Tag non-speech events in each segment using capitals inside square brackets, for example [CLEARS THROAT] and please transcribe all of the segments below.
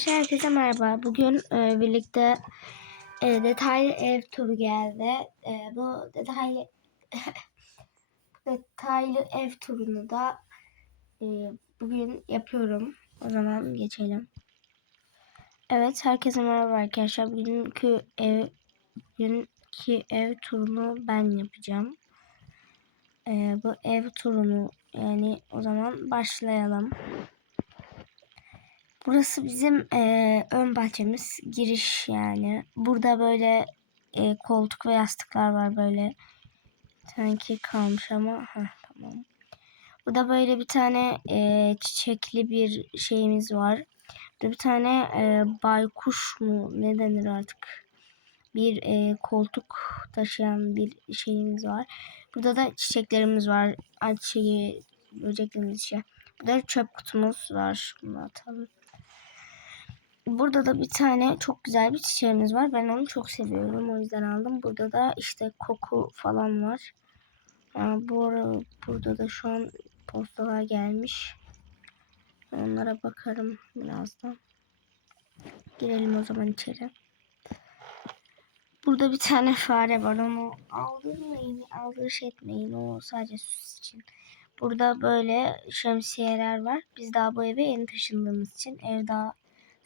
Herkese merhaba. Bugün e, birlikte e, detaylı ev turu geldi. E, bu detaylı [LAUGHS] detaylı ev turunu da e, bugün yapıyorum. O zaman geçelim. Evet herkese merhaba arkadaşlar. Bugünkü ev bugünkü ev turunu ben yapacağım. E, bu ev turunu yani o zaman başlayalım. Burası bizim e, ön bahçemiz. Giriş yani. Burada böyle e, koltuk ve yastıklar var böyle. Sanki kalmış ama. Heh, tamam. Burada böyle bir tane e, çiçekli bir şeyimiz var. Burada bir tane e, baykuş mu ne denir artık. Bir e, koltuk taşıyan bir şeyimiz var. Burada da çiçeklerimiz var. Ayçiçeği, böceklerimiz işte. Burada çöp kutumuz var. Bunu atalım. Burada da bir tane çok güzel bir çiçeğimiz var. Ben onu çok seviyorum. O yüzden aldım. Burada da işte koku falan var. Bu ara, burada da şu an postalar gelmiş. Onlara bakarım birazdan. Girelim o zaman içeri. Burada bir tane [LAUGHS] fare var. Onu aldırmayın, aldırış etmeyin. O sadece süs için. Burada böyle şemsiyeler var. Biz daha bu eve yeni taşındığımız için ev daha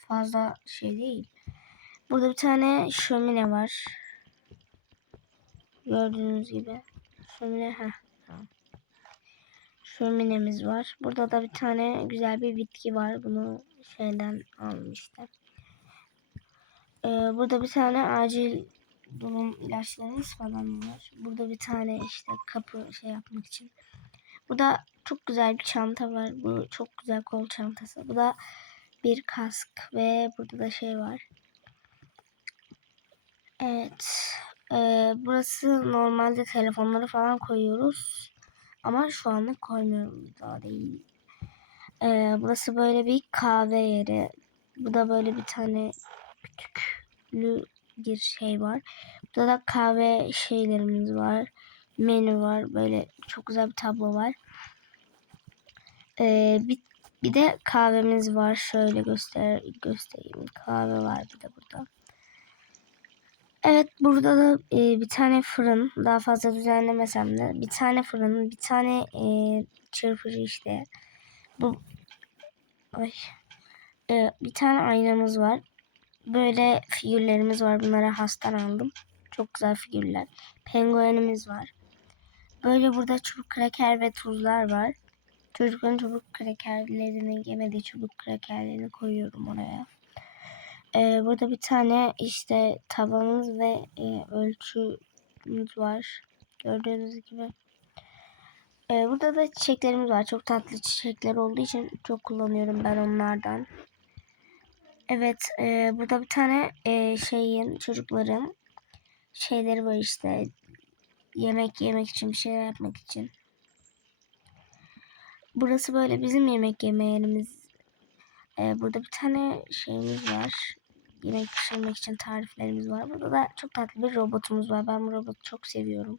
fazla şey değil. Burada bir tane şömine var. Gördüğünüz gibi. Şömine ha. Şöminemiz var. Burada da bir tane güzel bir bitki var. Bunu şeyden almışlar. Ee, burada bir tane acil durum ilaçlarımız falan var. Burada bir tane işte kapı şey yapmak için. Burada çok güzel bir çanta var. Bu çok güzel kol çantası. Bu da bir kask ve burada da şey var. Evet. Ee, burası normalde telefonları falan koyuyoruz. Ama şu anlık koymuyorum daha değil. Ee, burası böyle bir kahve yeri. Bu da böyle bir tane küçüklü bir şey var. Burada da kahve şeylerimiz var. Menü var. Böyle çok güzel bir tablo var. Ee, bir bir de kahvemiz var. Şöyle göster göstereyim. Kahve var bir de burada. Evet burada da e, bir tane fırın. Daha fazla düzenlemesem de bir tane fırın, bir tane e, çırpıcı işte. Bu ay, e, bir tane aynamız var. Böyle figürlerimiz var. Bunları hastan aldım. Çok güzel figürler. Penguenimiz var. Böyle burada çubuk kraker ve tuzlar var. Çocukların çubuk krakerlerini yemediği çubuk krakerlerini koyuyorum oraya. Ee, burada bir tane işte tabamız ve e, ölçümüz var. Gördüğünüz gibi. Ee, burada da çiçeklerimiz var. Çok tatlı çiçekler olduğu için çok kullanıyorum ben onlardan. Evet. E, burada bir tane e, şeyin çocukların şeyleri var işte. Yemek yemek için bir şeyler yapmak için. Burası böyle bizim yemek yeme yerimiz. Ee, burada bir tane şeyimiz var. Yemek pişirmek için tariflerimiz var. Burada da çok tatlı bir robotumuz var. Ben bu robotu çok seviyorum.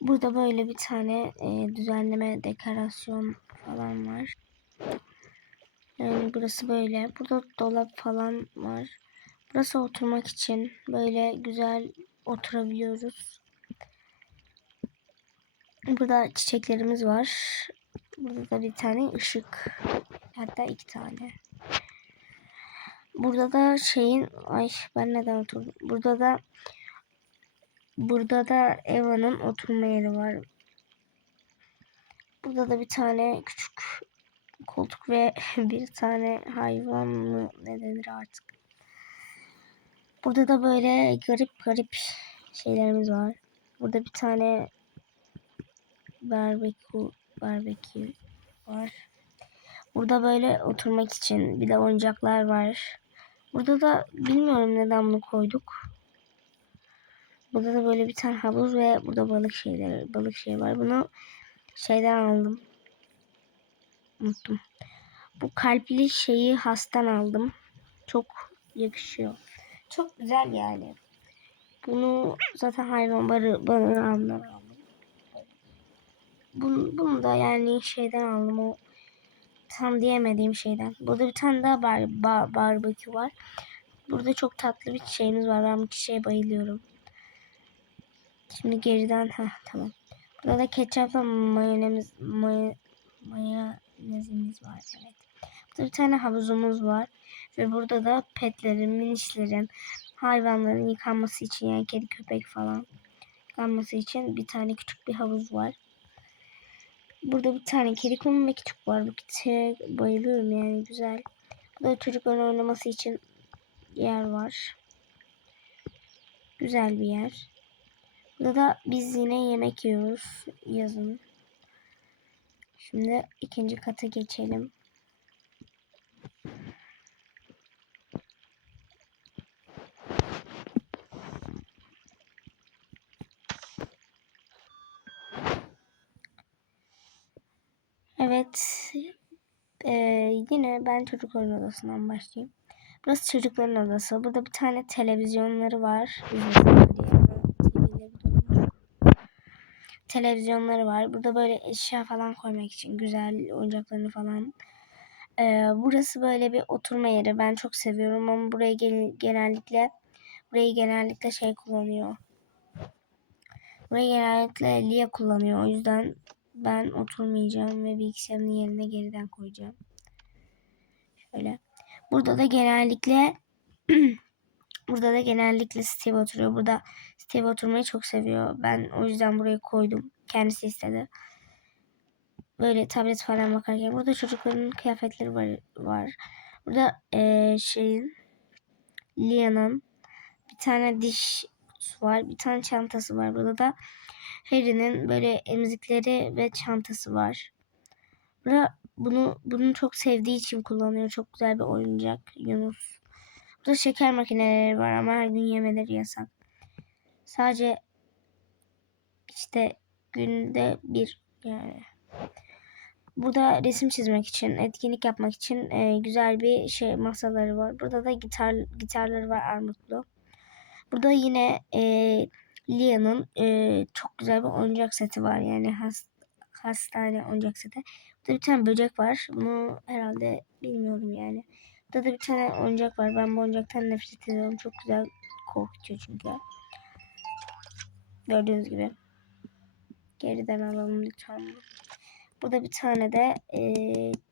Burada böyle bir tane e, düzenleme dekorasyon falan var. Yani burası böyle. Burada dolap falan var. Burası oturmak için böyle güzel oturabiliyoruz. Burada çiçeklerimiz var. Burada da bir tane ışık. Hatta iki tane. Burada da şeyin ay ben neden oturdum? Burada da burada da Eva'nın oturma yeri var. Burada da bir tane küçük koltuk ve [LAUGHS] bir tane hayvan mı ne denir artık. Burada da böyle garip garip şeylerimiz var. Burada bir tane barbekü barbekü var. Burada böyle oturmak için bir de oyuncaklar var. Burada da bilmiyorum neden bunu koyduk. Burada da böyle bir tane havuz ve burada balık şeyler, balık şey var. Bunu şeyden aldım. Unuttum. Bu kalpli şeyi hastan aldım. Çok yakışıyor. Çok güzel yani. Bunu zaten hayvan barı, barınağından aldım. Bunu, bunu da yani şeyden aldım o tam diyemediğim şeyden. Burada bir tane daha bar, bar, barbekü var. Burada çok tatlı bir çiçeğimiz var. Ben bu çiçeğe bayılıyorum. Şimdi geriden ha tamam. Burada da ketçapla mayonez may, mayonezimiz var. Evet. Burada bir tane havuzumuz var. Ve burada da petlerin, minişlerin, hayvanların yıkanması için yani kedi köpek falan yıkanması için bir tane küçük bir havuz var. Burada bir tane kedi ve küçük var. Bu çiçeğe bayılıyorum yani güzel. Burada çocukların oynaması için yer var. Güzel bir yer. Burada da biz yine yemek yiyoruz yazın. Şimdi ikinci kata geçelim. Evet. Ee, yine ben çocukların odasından başlayayım. Burası çocukların odası. Burada bir tane televizyonları var. Televizyonları var. Burada böyle eşya falan koymak için güzel oyuncaklarını falan. Ee, burası böyle bir oturma yeri. Ben çok seviyorum ama buraya gel- genellikle burayı genellikle şey kullanıyor. Burayı genellikle Lia kullanıyor. O yüzden ben oturmayacağım ve bilgisayarın yerine geriden koyacağım. Şöyle. Burada da genellikle [CLEARS THROAT] burada da genellikle Steve oturuyor. Burada Steve oturmayı çok seviyor. Ben o yüzden buraya koydum. Kendisi istedi. Böyle tablet falan bakarken burada çocukların kıyafetleri var. var. Burada ee, şeyin Lia'nın bir tane diş var. Bir tane çantası var. Burada da Harry'nin böyle emzikleri ve çantası var. Burada bunu bunu çok sevdiği için kullanıyor. Çok güzel bir oyuncak Yunus. Burada şeker makineleri var ama her gün yemeleri yasak. Sadece işte günde bir yani. Burada resim çizmek için, etkinlik yapmak için e, güzel bir şey masaları var. Burada da gitar gitarları var armutlu. Burada yine e, Lia'nın e, çok güzel bir oyuncak seti var. Yani has, hastane oyuncak seti. Burada bir tane böcek var. Bunu herhalde bilmiyorum yani. Burada da bir tane oyuncak var. Ben bu oyuncaktan nefret ediyorum. Çok güzel korkutuyor çünkü. Gördüğünüz gibi. Geriden alalım lütfen. Burada bir tane de e,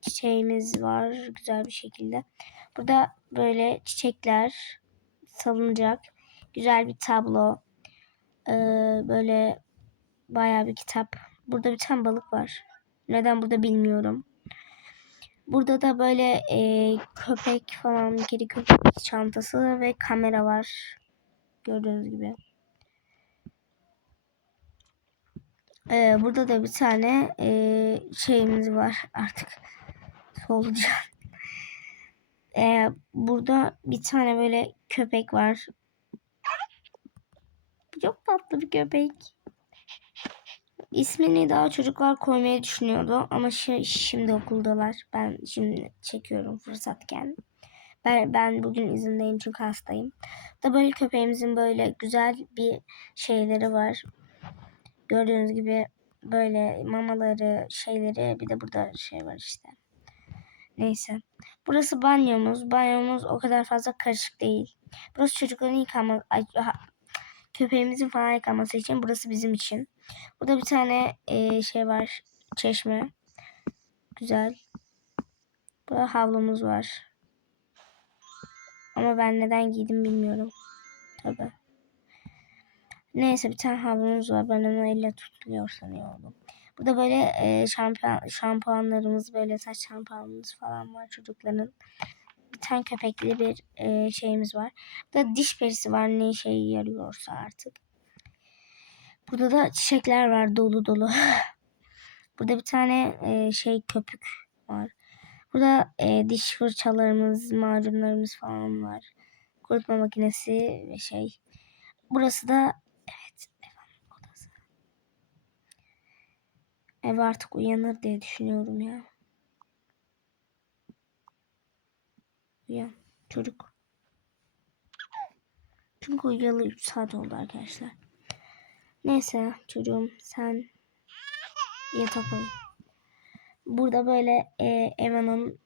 çiçeğimiz var. Güzel bir şekilde. Burada böyle çiçekler salınacak. Güzel bir tablo. Ee, böyle bayağı bir kitap. Burada bir tane balık var. Neden burada bilmiyorum. Burada da böyle e, köpek falan, kedi köpek çantası ve kamera var. Gördüğünüz gibi. Ee, burada da bir tane e, şeyimiz var artık. Solucan. Ee, burada bir tane böyle köpek var. Çok tatlı bir köpek. İsmini daha çocuklar koymayı düşünüyordu ama şi- şimdi okuldalar. Ben şimdi çekiyorum fırsatken. Ben, ben bugün izindeyim çünkü hastayım. Da böyle köpeğimizin böyle güzel bir şeyleri var. Gördüğünüz gibi böyle mamaları, şeyleri bir de burada şey var işte. Neyse. Burası banyomuz. Banyomuz o kadar fazla karışık değil. Burası çocukların ha, köpeğimizin falan yıkaması için. Burası bizim için. Burada bir tane e, şey var. Çeşme. Güzel. Burada havlumuz var. Ama ben neden giydim bilmiyorum. Tabi. Neyse bir tane havlumuz var. Ben onu elle tutuluyor sanıyordum. Burada böyle e, şampuan, şampuanlarımız böyle saç şampuanımız falan var çocukların. Bir tane köpekli bir e, şeyimiz var. Burada diş perisi var ne işe yarıyorsa artık. Burada da çiçekler var dolu dolu. [LAUGHS] Burada bir tane e, şey köpük var. Burada e, diş fırçalarımız, macunlarımız falan var. Kurutma makinesi ve şey. Burası da evet Eva'nın odası. Ev artık uyanır diye düşünüyorum ya. Uyan çocuk. Çünkü uyuyalı 3 saat oldu arkadaşlar. Neyse çocuğum sen yatak uyu. Burada böyle e, Eva'nın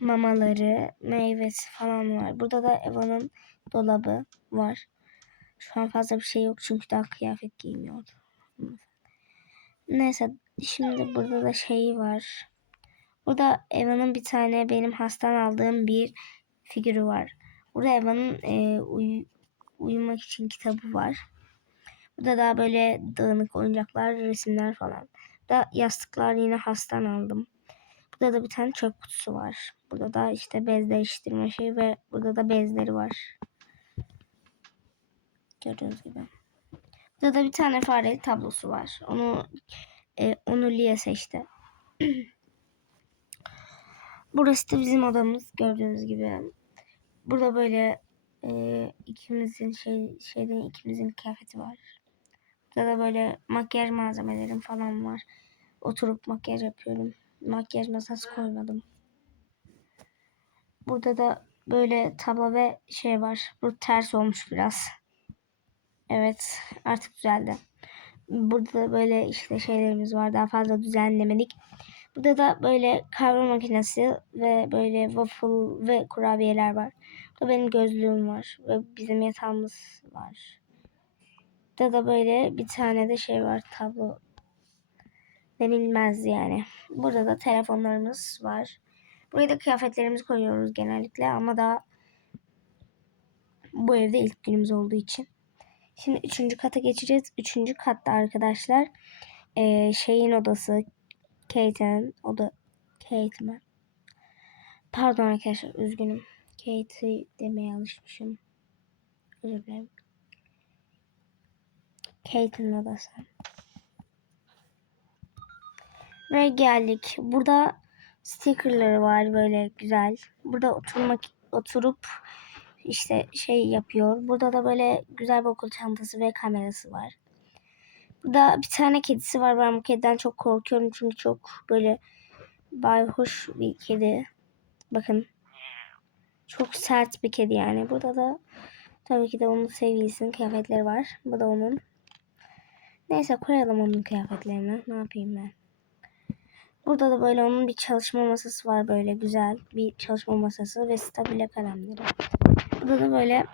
mamaları, meyvesi falan var. Burada da Eva'nın dolabı var. Şu an fazla bir şey yok çünkü daha kıyafet giymiyordu. Neyse şimdi burada da şey var. Burada Eva'nın bir tane benim hastan aldığım bir figürü var. Burada Eva'nın e, uy- uyumak için kitabı var. Burada daha böyle dağınık oyuncaklar, resimler falan. Burada yastıklar yine hastan aldım. Burada da bir tane çöp kutusu var. Burada da işte bez değiştirme şeyi ve burada da bezleri var. Gördüğünüz gibi. Burada da bir tane fareli tablosu var. Onu e, onu Lia seçti. [CLEARS THROAT] Burası da bizim odamız gördüğünüz gibi. Burada böyle e, ikimizin şey şeyden ikimizin kıyafeti var. Burada da böyle makyaj malzemelerim falan var. Oturup makyaj yapıyorum. Makyaj masası koymadım. Burada da böyle tablo ve şey var. Bu ters olmuş biraz. Evet artık düzeldi. Burada da böyle işte şeylerimiz var. Daha fazla düzenlemedik. Burada da böyle kahve makinesi ve böyle waffle ve kurabiyeler var. Burada benim gözlüğüm var ve bizim yatağımız var. Burada da böyle bir tane de şey var tablo. Denilmez yani. Burada da telefonlarımız var. Buraya da kıyafetlerimizi koyuyoruz genellikle ama daha bu evde ilk günümüz olduğu için. Şimdi üçüncü kata geçeceğiz. Üçüncü katta arkadaşlar eee, şeyin odası Kate'in oda Kate mi? Pardon arkadaşlar üzgünüm. Kate'i demeye alışmışım. Özür dilerim. Kate'in odası. Ve geldik. Burada stickerları var böyle güzel. Burada oturmak oturup işte şey yapıyor. Burada da böyle güzel bir okul çantası ve kamerası var. Burada bir tane kedisi var. Ben bu kediden çok korkuyorum çünkü çok böyle bayhoş bir kedi. Bakın. Çok sert bir kedi yani. Burada da tabii ki de onun sevgilisinin kıyafetleri var. Bu da onun. Neyse koyalım onun kıyafetlerini. Ne yapayım ben? Burada da böyle onun bir çalışma masası var böyle güzel bir çalışma masası ve stabile kalemleri. Burada da böyle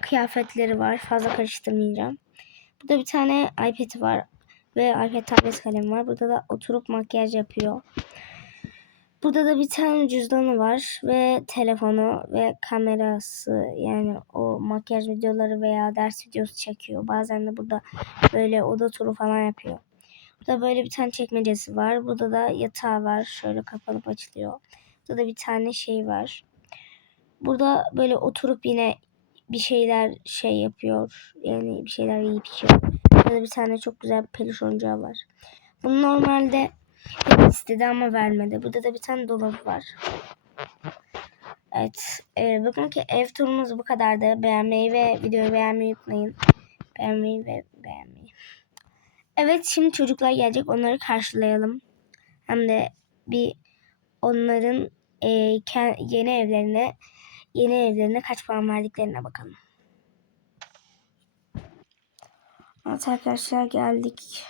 kıyafetleri var. Fazla karıştırmayacağım. Burada bir tane iPad'i var ve iPad tablet kalemi var. Burada da oturup makyaj yapıyor. Burada da bir tane cüzdanı var ve telefonu ve kamerası yani o makyaj videoları veya ders videosu çekiyor. Bazen de burada böyle oda turu falan yapıyor. Burada böyle bir tane çekmecesi var. Burada da yatağı var. Şöyle kapanıp açılıyor. Burada da bir tane şey var. Burada böyle oturup yine bir şeyler şey yapıyor. Yani bir şeyler yiyip içiyor. Burada bir tane çok güzel peluş oyuncağı var. Bunu normalde hep istedi ama vermedi. Burada da bir tane dolabı var. Evet. E, bugünkü ev turumuz bu kadardı. Beğenmeyi ve videoyu beğenmeyi unutmayın. Beğenmeyi ve beğenmeyi. Evet şimdi çocuklar gelecek. Onları karşılayalım. Hem de bir onların e, yeni evlerine yeni evlerine kaç puan verdiklerine bakalım. Evet arkadaşlar geldik.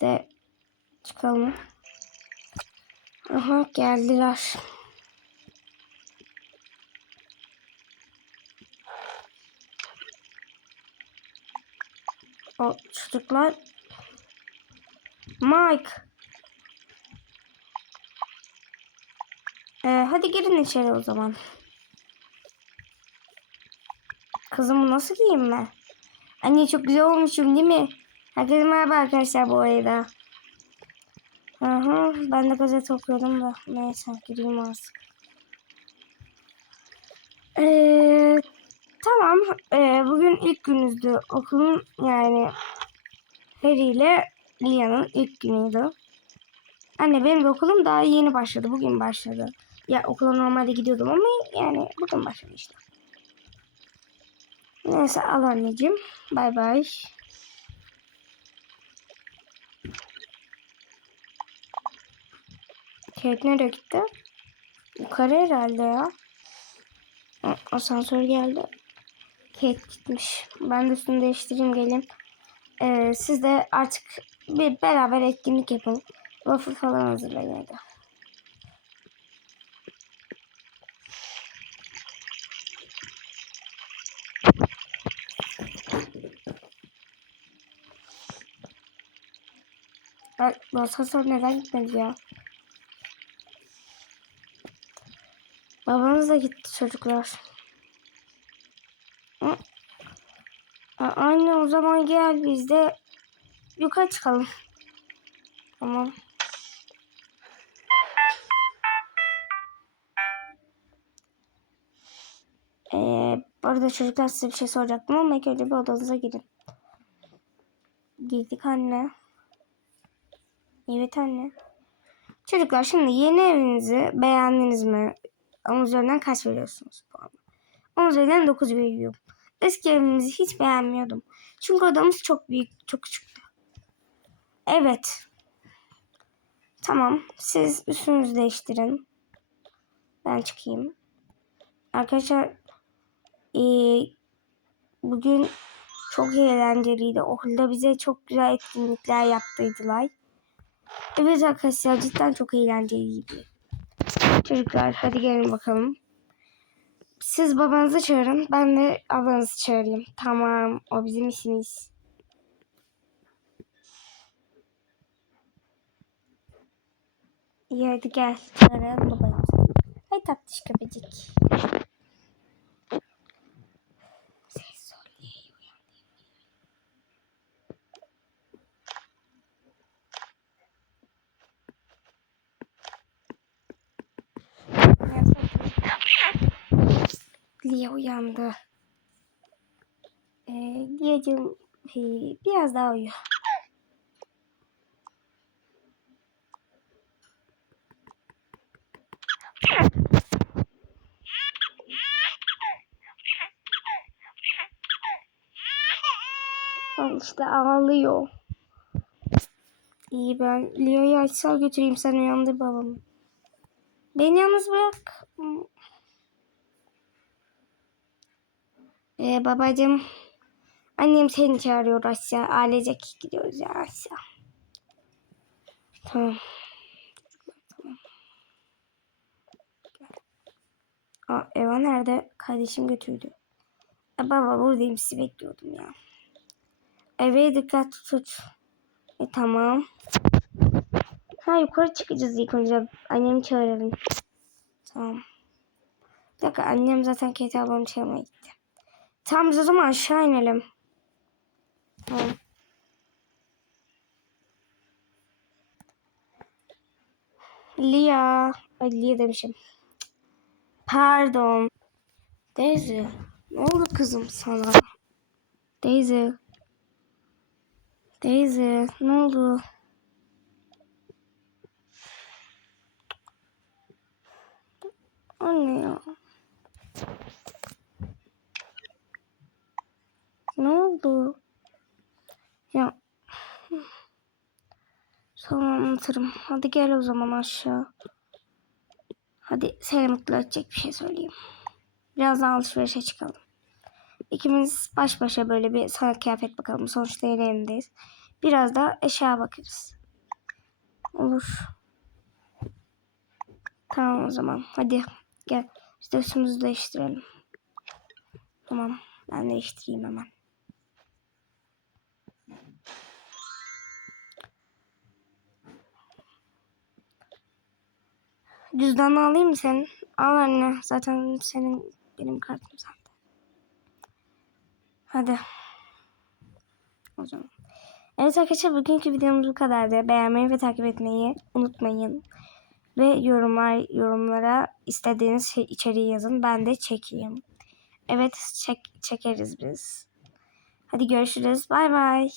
De çıkalım. Aha geldiler. O çocuklar Mike. Ee, hadi girin içeri o zaman. Kızım bu nasıl giyinme? Anne çok güzel olmuşum değil mi? Herkese merhaba arkadaşlar bu arada. Aha, ben de gazete okuyordum da. Neyse gireyim artık. Ee, tamam. Ee, bugün ilk günüzdü okulun yani Harry ile Lia'nın ilk günüydü. Anne benim okulum daha yeni başladı. Bugün başladı. Ya okula normalde gidiyordum ama yani bugün başladı işte. Neyse al anneciğim. Bay bay. Kate nereye gitti? Yukarı herhalde ya. Asansör geldi. Kate gitmiş. Ben de üstümü değiştireyim gelin. Ee, siz de artık bir beraber etkinlik yapın. Waffle falan hazırlayın hadi. Ben Asansör neden gitmedi ya? Babanız da gitti çocuklar. Hı? Anne o zaman gel biz de yukarı çıkalım. Tamam. Ee, bu arada çocuklar size bir şey soracaktım ama ilk önce bir odanıza girin. Girdik anne. Evet anne. Çocuklar şimdi yeni evinizi beğendiniz mi? Onun üzerinden kaç veriyorsunuz puanı? Onun üzerinden 9 veriyorum. Eski evimizi hiç beğenmiyordum. Çünkü odamız çok büyük, çok küçüktü. Evet. Tamam. Siz üstünüzü değiştirin. Ben çıkayım. Arkadaşlar eee, bugün çok eğlenceliydi. Okulda bize çok güzel etkinlikler yaptırdılar. Evet arkadaşlar cidden çok eğlenceliydi. Çocuklar hadi gelin bakalım. Siz babanızı çağırın. Ben de ablanızı çağırayım. Tamam. O bizim işimiz. İyi hadi gel. Çağıralım babanızı. Hay tatlış köpecik. Lia uyandı. Ee, hey, biraz daha uyu. Al ağlıyor. İyi ben Lia'yı açsal götüreyim sen uyandır babamı. Beni yalnız bırak. Ee, babacığım. Annem seni çağırıyor aşağı. Ailecek gidiyoruz ya aşağı. Tamam. Aa, Eva nerede? Kardeşim götürdü. E, baba buradayım sizi bekliyordum ya. Eve dikkat tut. E tamam. Ha yukarı çıkacağız ilk önce. Annemi çağıralım. Tamam. Bir dakika annem zaten kitabımı çağırmaya gitti. Tamam biz o zaman aşağı inelim. Tamam. Lia. Ay Lia demişim. Pardon. Daisy. Ne oldu kızım sana? Daisy. Daisy. Ne oldu? Anne ya. Ne oldu? Ya. Anlatırım. Hadi gel o zaman aşağı. Hadi seni mutlu edecek bir şey söyleyeyim. Birazdan alışverişe çıkalım. İkimiz baş başa böyle bir sanat kıyafet bakalım. Sonuçta yeni evindeyiz. Biraz da eşya bakarız. Olur. Tamam o zaman. Hadi gel. Biz de üstümüzü değiştirelim. Tamam. Ben değiştireyim hemen. Cüzdanını alayım mı senin? Al anne. Zaten senin benim kartım sende. Hadi. O zaman. Evet arkadaşlar bugünkü videomuz bu kadardı. Beğenmeyi ve takip etmeyi unutmayın. Ve yorumlar yorumlara istediğiniz şey içeriği yazın. Ben de çekeyim. Evet çek, çekeriz biz. Hadi görüşürüz. Bay bay.